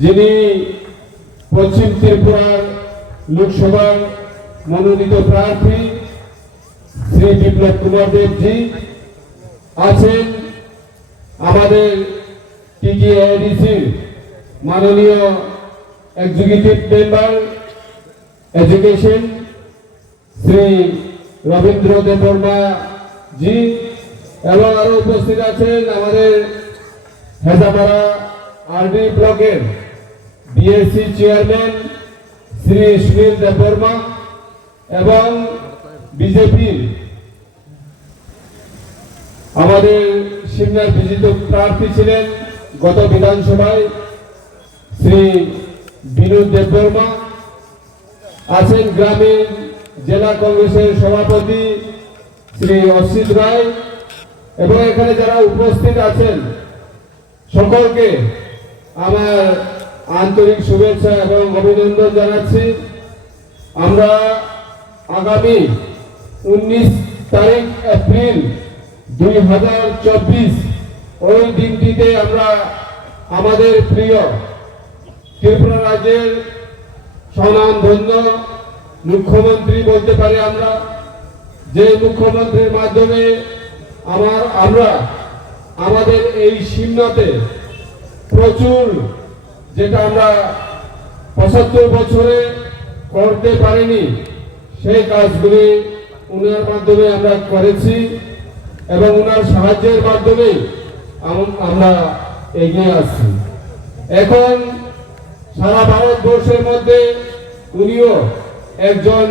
যিনি পশ্চিম ত্রিপুরার লোকসভার মনোনীত প্রার্থী শ্রী বিপ্লব কুমার দেবজি আছেন, আমাদের টিটিআইডিসির মাননীয় executive member education Shri Rabindra Debbarma ji, এবং আরো উপস্থিত আছেন আমাদের হেজামারা আরডি ব্লকের বিএসসি চেয়ারম্যান শ্রী সুনীল দেববর্মা এবং বিজেপির আমাদের সিমনার বিজিত প্রার্থী ছিলেন গত বিধানসভায় শ্রী বিনোদ দেববর্মা আছেন, গ্রামীণ জেলা কংগ্রেসের সভাপতি শ্রী অসিত রায়, এবং এখানে যারা উপস্থিত আছেন সকলকে আমার আন্তরিক শুভেচ্ছা এবং অভিনন্দন জানাচ্ছি। আমরা আগামী 19 তারিখ এপ্রিল 2024 ওই দিনটিতে আমরা আমাদের প্রিয় ত্রিপুরা রাজ্যের স্বনামধন্য মুখ্যমন্ত্রী বলতে পারি আমরা, যে মুখ্যমন্ত্রীর মাধ্যমে আমরা আমাদের এই সিমনাতে প্রচুর, যেটা আমরা 75 বছরে করতে পারিনি, সেই কাজগুলি উনার মাধ্যমে আমরা করেছি এবং উনার সাহায্যের মাধ্যমে আমরা এগিয়ে আসছি। এখন সারা ভারতবর্ষের মধ্যে উনিও একজন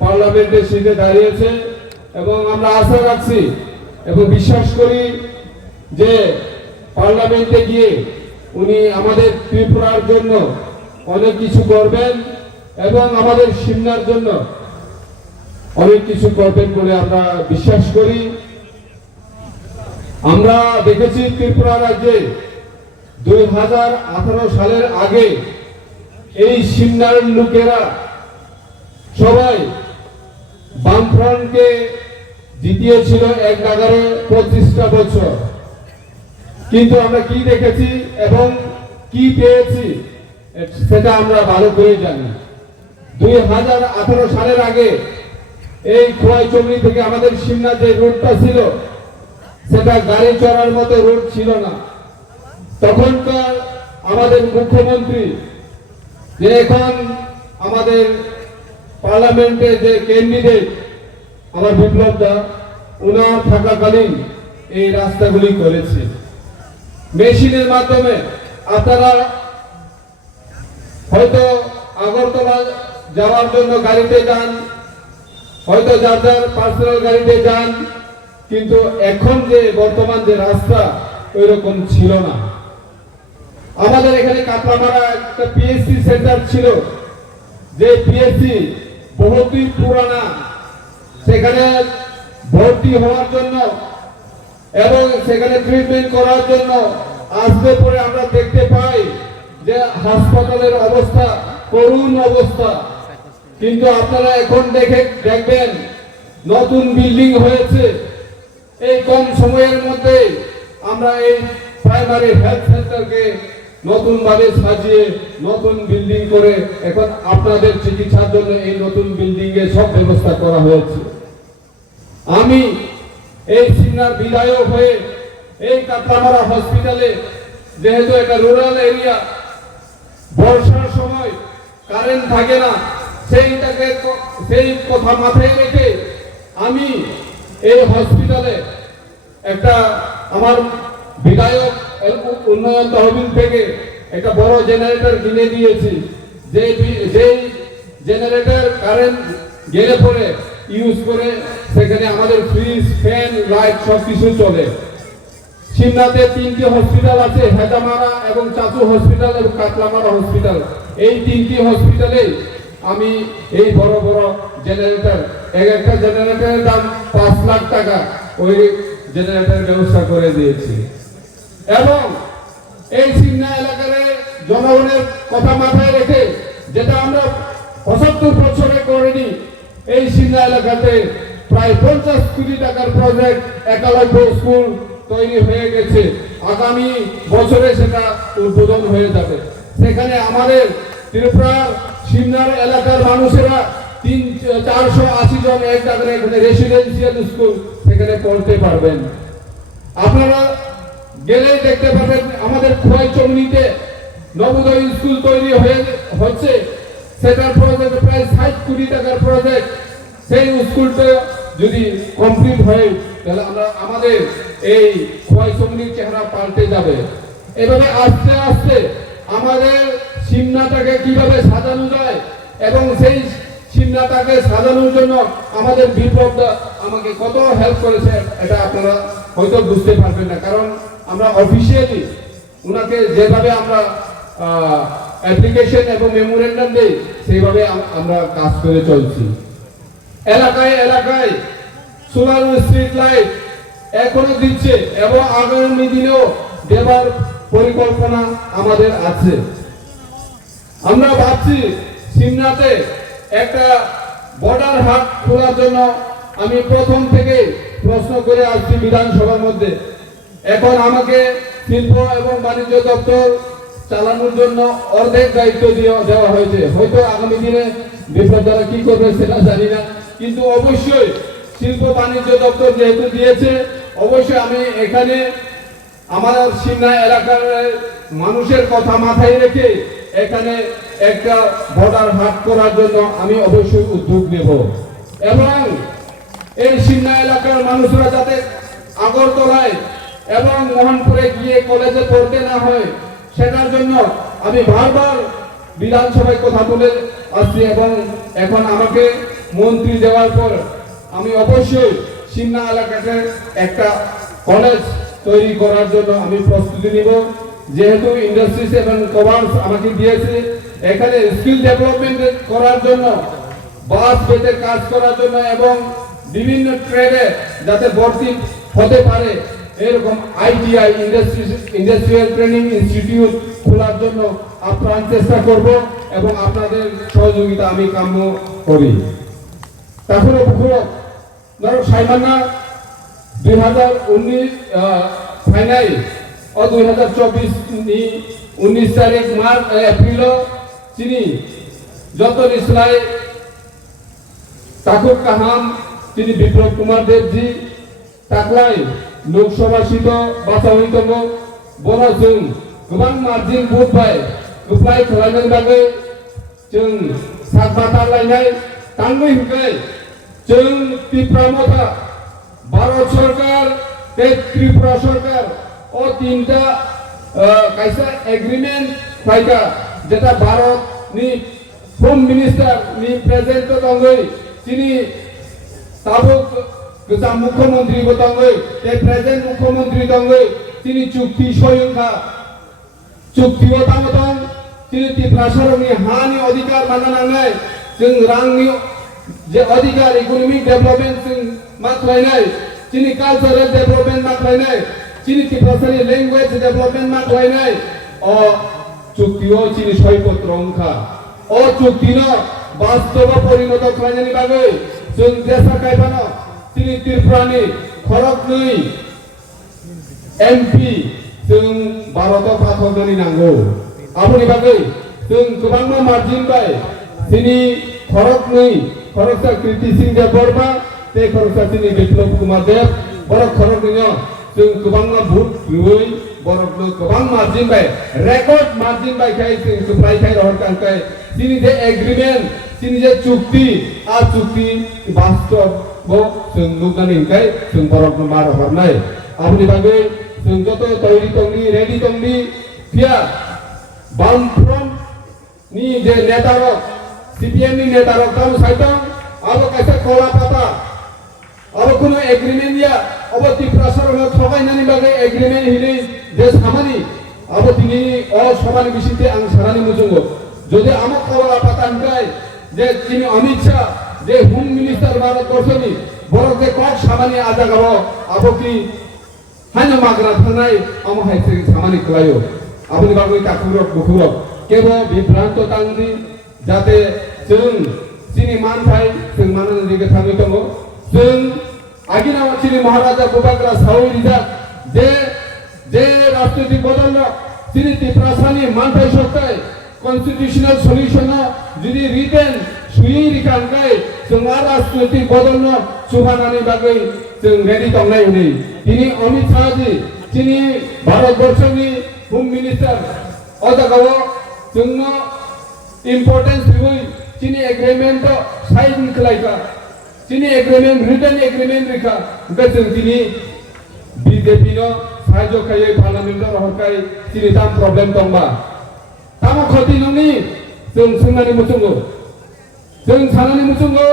পার্লামেন্টের সিটে দাঁড়িয়েছে এবং আমরা আশা রাখছি এবং বিশ্বাস করি যে পার্লামেন্টে গিয়ে উনি আমাদের ত্রিপুরার জন্য অনেক কিছু করবেন এবং আমাদের সিমনার জন্য অনেক কিছু করবেন বলে আমরা বিশ্বাস করি। আমরা দেখেছি ত্রিপুরা রাজ্যে 2018 সালের আগে এই সিমনার লোকেরা সবাই বামফ্রন্টকে জিতিয়েছিল এক নাগারে 25টা বছর, কিন্তু আমরা কি দেখেছি এবং কি পেয়েছি সেটা আমরা ভালো করে জানি। 2018 সালের আগে এই খোয়াইচমনি থেকে আমাদের সিমনা যে রোডটা ছিল সেটা গাড়ি চড়ার মতো রোড ছিল না। তখনকার আমাদের মুখ্যমন্ত্রী, যে এখন আমাদের পার্লামেন্টে যে ক্যান্ডিডেট আমার বিপ্লব দা, উনার থাকাকালীন এই রাস্তাগুলি করেছে মেশিনের মাধ্যমে। আপনারা হয়তো আগরতলা যাওয়ার জন্য গাড়িতে যান, হয়তো যার যার পার্সোনাল গাড়িতে যান, কিন্তু এখন যে বর্তমান যে রাস্তা ওই রকম ছিল না। আমাদের এখানে কাটলামারা একটা পিএসসি সেন্টার ছিল, যে পিএসসি বহুতই পুরানা, সেখানে ভর্তি হওয়ার জন্য এবং সেখানে ট্রিটমেন্ট করার জন্য আসলে পরে আমরা দেখতে পাই যে হাসপাতালের অবস্থা করুণ অবস্থা। কিন্তু আপনারা এখন দেখবেন নতুন বিল্ডিং হয়েছে, এই কম সময়ের মধ্যে আমরা এই প্রাইমারি হেলথ সেন্টারকে নতুন ভাবে সাজিয়ে নতুন বিল্ডিং করে এখন আপনাদের চিকিৎসার জন্য এই নতুন বিল্ডিং এ সব ব্যবস্থা করা হয়েছে। আমি এই সিমনার বিধায়ক হয়ে এই কাটলামারা হসপিটালে, যেহেতু এটা রুরাল এরিয়া, বর্ষার সময় কারেন্ট থাকে না, সেই কথা মাথায় রেখে আমি এই হসপিটালে একটা আমার বিধায়ক উন্নয়ন তহবিল থেকে একটা বড় জেনারেটর কিনে দিয়েছি, যেই জেনারেটর কারেন্ট গেলে পরে ইউজ করে সেখানে আমাদের ফ্রিজ, ফ্যান, লাইট সবকিছু চলে। সিমনাতে 3টি হসপিটাল আছে, হেজামারা এবং চাচু হসপিটাল এবং কাটলামারা হসপিটাল। এই 3টি হসপিটালে আমি এই বড় বড় জেনারেটর, একটা জেনারেটরের দাম 5 লাখ টাকা, ওই জেনারেটরের ব্যবস্থা করে দিয়েছি। এবং এই সিমনা এলাকার জনগণের কথা মাথায় রেখে, যেটা আমরা 75 বছরে করিনি, এই সিমনা এলাকাতে প্রায় 50 কোটি টাকার প্রজেক্ট একালব্য স্কুল তৈরি হয়ে গেছে। আগামী বছরে সেটা উদ্বোধন হয়ে যাবে। সেখানে আমাদের ত্রিপুরার সিমনার এলাকার মানুষেরা 480 জন একটা করে এখানে রেসিডেন্সিয়াল স্কুল সেখানে পড়তে পারবেন। আপনারা গেলেই দেখতে পাবেন আমাদের খোয়াই চমনিতে নবোদয় স্কুল তৈরি হচ্ছে। সেটার প্রজেক্ট প্রায় 60 কোটি টাকার প্রজেক্ট। সেই স্কুলটা যদি কমপ্লিট হয় তাহলে আমাদের এই খোয়াই চমনির চেহারা পাল্টে যাবে। এভাবে আস্তে আস্তে আমাদের সিমনাটাকে কিভাবে সাজানো যায় এবং সেই সিমনাটাকে সাজানোর জন্য আমাদের বিপ্লবদা আমাকে কত হেল্প করেছে এটা আপনারা হয়তো বুঝতে পারবেন না, কারণ আমরা অফিসিয়ালি ওনাকে যেভাবে আমরা অ্যাপ্লিকেশন এবং মেমোরেন্ডাম দেই সেইভাবে আমরা কাজ করে চলছি। এলাকায় এলাকায় সোলার স্ট্রিট লাইট এখনো দিচ্ছে এবং আগামী দিনেও দেবার পরিকল্পনা আমাদের আছে। আমরা ভাবছি সিমনাতে একটা বর্ডার হাট খোলার জন্য আমি প্রথম থেকে প্রশ্ন করে আসছি বিধানসভার মধ্যে। এখন আমাকে শিল্প এবং বাণিজ্য দপ্তর চালানোর জন্য অর্ধেক দায়িত্ব দেওয়া হয়েছে। হয়তো আগামী দিনে বিপ্লব দ্বারা কি করবে সেটা জানি না, কিন্তু অবশ্যই শিল্প বাণিজ্য দপ্তর যেহেতু দিয়েছে, অবশ্যই আমি এখানে আমার সিমনা এলাকার মানুষের কথা মাথায় রেখে এখানে একটা বর্ডার হাট করার জন্য আমি অবশ্যই উদ্যোগ নেব এবং এই সিমনা এলাকার মানুষরা যাতে আগরতলায় এবং মোহনপুরে গিয়ে কলেজে পড়তে না হয় সেটার জন্য আমি বারবার বিধানসভায় কথা বলে আসছি এবং এখন আমাকে মন্ত্রী দেওয়ার পর আমি অবশ্যই সিমনা এলাকাতে একটা কলেজ তৈরি করার জন্য আমি প্রস্তুতি নিব। যেহেতু ইন্ডাস্ট্রিজ এবং কমার্স আমাকে দিয়েছে, এখানে স্কিল ডেভেলপমেন্ট করার জন্য, বাস বেতের কাজ করার জন্য এবং বিভিন্ন ট্রেডে যাতে ভর্তি হতে পারে এরকম আইটিআই ইন্ডাস্ট্রিয়াল ট্রেনিং ইনস্টিটিউট খোলার জন্য আপ্রাণ চেষ্টা করব এবং আপনাদের সহযোগিতা আমি কাম্য করি। তারপরে ধরো সাইমান্না 2019 ফাইনাল ও 2024 তারিখ এপ্রিল চিনি যত ইসলাই তাকুর কাহাম তিনি বিপ্লব কুমার দেবজি তাকলাই লোকসভা সিট বাছাইতঙ্ग बर' जों गोबां मार्जिन बुथबाय गोप्लाय खालामनायनि बागै जों सागबाथा लायनाय तांगै हिगै जों त्रिपुरा मथा भारत सरकार ते त्रिपुरा सरकार ओ तीनटा कायसा एग्रीमेंट फायगा जेटा भारत नि होम मिनिस्टार नि प्रेजेंट दंगै तिनी ताबुक गोजाम मुख्यमंत्री दंगै ते प्रेजेंट मुख्यमंत्री दंगै तिनी चुक्ति सयंखा चुक्तियाव तामतन तिनी त्रिपुरा सरकारनि हानि अधिकार मानिनानै जों रांनि जे अधिकार इकोनॉमिक डेवलपमेंट जों माख्लायनाय तिनी कालचारेल डेवलपमेंट माख्लायनाय तिनी त्रिपुरानि लैंग्वेज डेवलपमेंट माख्लायनाय अ चुक्तियाव तिनी सयपत्र अंखा अ चुक्तिनो बास्तव परिणत खालामनायनि बागै जों जेसा कायबानो तिनी त्रिपुरानि खरगनै एमपि जों भारताव फाथ'नानै नांगौ आबुनि बागै जों गोबां मार्जिन बाय तिनी खरगसा कीर्ति सिंह देव बर्मा ते खरगसा तिनी बिप्लब कुमार देव बर' खरगनैनो जों गोबां भुट रुई बर'नो गोबां मार्जिन बाय रेकर्ड मार्जिन बायखाय जों सुप्लायखाय रहरखांखाय तिनी जे एग्रीमेंट तिनी जे चुक्ति आ चुक्ति बास्तव जों नुगानैखाय जों बर'नो मार हरनाय आबुनि बागै जों जत तैरि दंनि रेडि दंनि फिया बामफ्रन्ट नि जे नेतारक सीपीएम नि नेतारक ताम साइतं आबो कायसा कला पाता आबो कोनो एग्रीमेंट या आबो त्रिपुरा सरकारनो थगायनायनि बागै एग्रीमेंट हिलै जे सामानि आबो तिनि अ समानि बिसिते आं सारानि मुजुंगो যদি আমক कला पाता हनकाय जे तिनि अमित शाह जे होम मिनिस्टार भारत बर्षनि बरक जे कक सामानि आजागाव आबो कि हानो माग्रा थानाय आम हायसे सामानि खालायो आबुनि बागै ताकुरक बुखुरक केबो बिभ्रान्त तांनि जाते जों सिनि मानथाय जों मानन दिगे थाङै दङ जों आगिनाव सिनि महाराजा बुबाग्रा सावरि रिजाक जे राजनीति बदल তিনি ত্রিপ্রাসানি মানথাই সরকার কনস্টিটিউশনাल सल्यूशन जुदि रिटेन सुई रिखांगाय जों राजनैतिक बदलनो सुबानानि बागै जों रेडि दंनाय उनि तिनि अमित शाह जी तिनि भारतवर्षनि होम मिनिस्टार अजागाव जोंनो इम्पोर्टेंस होय तिनि एग्रीमेंट साइन खालायका तिनि एग्रीमेंट रिटेन एग्रीमेंट रिखा जों तिनि बीजेपी नो साहाय्य खायै पार्लियामेंट हरखाय तिनि दाम प्रब्लेम दंबा तामो खति नंनि जों सोंनानै मुसुंगो जों सानानै मुसुंगो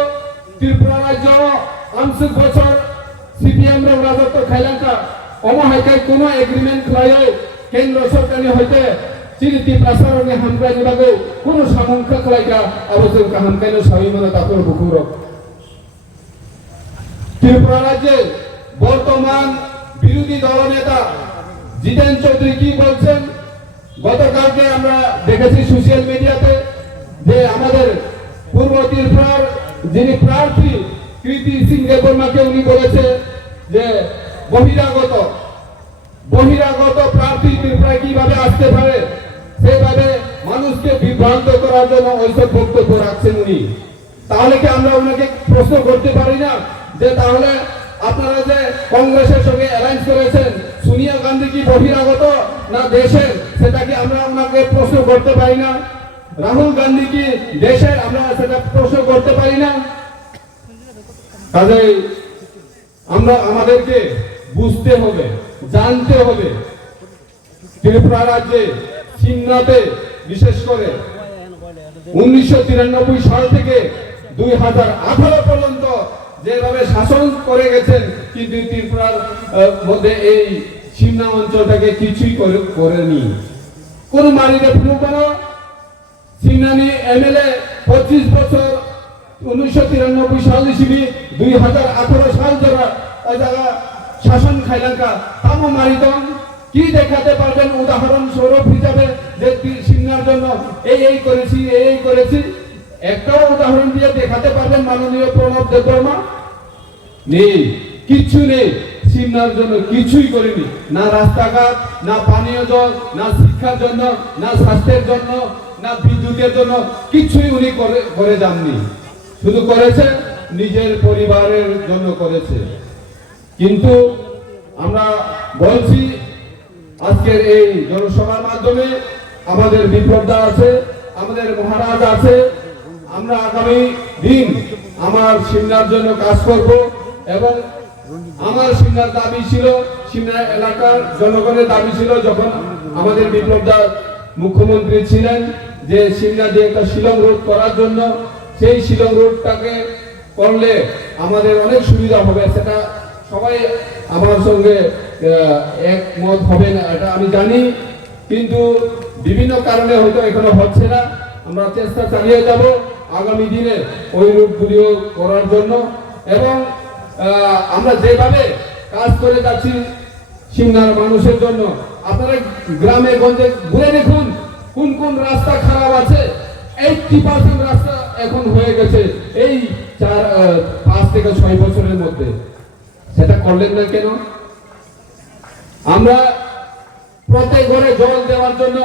त्रिपुरा राज्य आंशिक बছর सीपीएम रो राजत्व खायलांका अमो हायखाय कोनो एग्रीमेंट खालायो केंद्र सरकारनि हयते चिनि त्रिप्रासारनि हामग्रानि बागै कोनो सामंखा खालायका आरो जों हामखायनो साबिमाना दाखर बुकुरो त्रिपुरा राज्ये বর্তমান বিরোধী দলনেতা জিতেন চৌধুরী কি বলছেন গতকালকে আমরা দেখেছি সোশ্যাল মিডিয়াতে যে আমাদের পূর্ব ত্রিপুরার যিনি প্রার্থী কৃতি সিং দেববর্মাকে উনি বলেছে যে বহিরাগত প্রার্থী ত্রিপুরায় কিভাবে আসতে পারে সেভাবে মানুষকে বিভ্রান্ত করার জন্য ওইসব বক্তব্য রাখছেন উনি তাহলে কি আমরা ওনাকে প্রশ্ন করতে পারি না যে তাহলে আপনারা যে কংগ্রেসের সঙ্গে অ্যালায়েন্স করেছেন সোনিয়া গান্ধী কি বহিরাগত না দেশের সেটা কি আমরা ওনাকে প্রশ্ন করতে পারি না রাহুল গান্ধী কি দেশের আমরা সেটা প্রশ্ন করতে পারি না কাজেই আমরা আমাদেরকে বুঝতে হবে জানতে হবে ত্রিপুরা রাজ্যে সিমনাতে বিশেষ করে 1993 সাল থেকে 2018 পর্যন্ত যেভাবে শাসন করে গেছেন কিন্তু ত্রিপুরার মধ্যে এই সীমা অঞ্চলটাকে কিছুই করেনি কোন মারিতে প্রুভ করো সিমনানি এমএলএ 25 বছর 1993 সাল থেকে 2018 সাল ধরে জায়গা শাসন খাইলাঙ্কা তামো মারিতন কি দেখাতে পারবেন উদাহরণ স্বরূপ হিসাবে যে সিমনার জন্য এই করেছি একটা উদাহরণ দিয়ে দেখাতে পারবেন মাননীয় প্রণব দেববর্মা নেই কিছু নেই সিমনার জন্য কিছুই করেনি না রাস্তাঘাট না পানীয় জল না শিক্ষার জন্য না স্বাস্থ্যের জন্য না বিদ্যুতের জন্য কিছুই উনি করে যাননি শুধু করেছে নিজের পরিবারের জন্য করেছে কিন্তু আমরা বলছি আজকের এই জনসভার মাধ্যমে আমাদের বিপ্লবদা আছে আমাদের মহারাজ আছে আমরা আগামী দিন আমার সিমনার জন্য কাজ করব এবং আমার সিমনার দাবি ছিল সিমনা এলাকার জনগণের দাবি ছিল যখন আমাদের বিপ্লবদা মুখ্যমন্ত্রী ছিলেন যে সিমনা দিয়ে একটা শিলং রোড করার জন্য সেই শিলং রোডটাকে করলে আমাদের অনেক সুবিধা হবে সেটা সবাই আমার সঙ্গে একমত হবে না এটা আমি জানি কিন্তু বিভিন্ন কারণে হয়তো এখনো হচ্ছে না আমরা চেষ্টা চালিয়ে যাব আগামী দিনে ওই রূপগুলিও করার জন্য এবং আমরা যেভাবে কাজ করে যাচ্ছি সিমনার মানুষের জন্য আপনারা গ্রামে গঞ্জে ঘুরে দেখুন কোন কোন রাস্তা খারাপ আছে 80% রাস্তা এখন হয়ে গেছে এই 5 থেকে 6 বছরের মধ্যে সেটা করলেন না কেন আমরা প্রত্যেক ঘরে জল দেওয়ার জন্য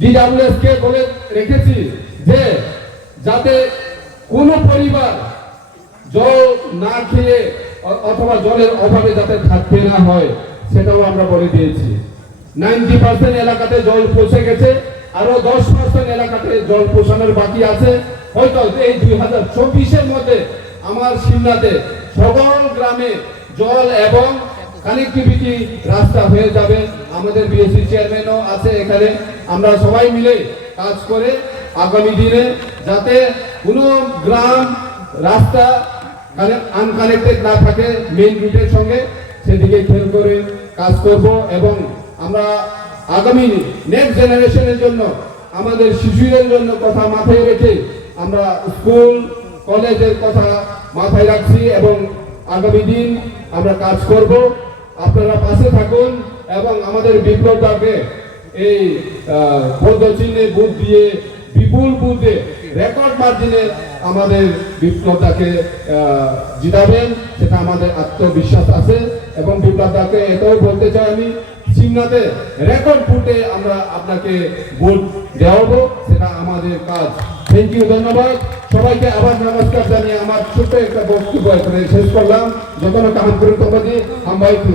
ডিডব্লিউএস কে বলে রেখেছি যে যাতে কোনো পরিবার জল না খেয়ে অথবা জলের অভাবে যাতে থাকতে না হয় সেটাও আমরা বলে দিয়েছি 90% এলাকাতে জল পৌঁছে গেছে আরো 10% এলাকাতে জল পৌঁছানোর বাকি আছে হয়তো এই 2024 মধ্যে আমার সিমনাতে সকল গ্রামে জল এবং কানেক্টিভিটি রাস্তা হয়ে যাবে আমাদের বিএসসি চেয়ারম্যানও আছে এখানে আমরা সবাই মিলে কাজ করে আগামী দিনে যাতে কোনো গ্রাম রাস্তা আনকানেক্টেড না থাকে মেইন রুটের সঙ্গে সেদিকে খেয়াল করে কাজ করব এবং আমরা আগামী নেক্সট জেনারেশনের জন্য আমাদের শিশুদের জন্য কথা মাথায় রেখে আমরা স্কুল কলেজের কথা মাথায় রাখছি এবং আগামী দিন আমরা কাজ করব আপনারা পাশে থাকুন এবং আমাদের বিপ্লবটাকে এই পদচিহ্নে ভোট দিয়ে বিপুল ভোটে রেকর্ড মার্জিনে আমাদের বিপ্লবটাকে জিতাবেন সেটা আমাদের আত্মবিশ্বাস আছে এবং বিপ্লবটাকে এটাও বলতে চাই আমি সিমনাতে রেকর্ড ফুটে আমরা আপনাকে ভোট দেওয়াবো, সেটা আমাদের কাজ। থ্যাংক ইউ, ধন্যবাদ সবাইকে। আবার নমস্কার জানিয়ে আমার ছোট্ট একটা বক্তব্য এখানে শেষ করলাম। যত কাম করে তোমাদের হাম ভাই খুব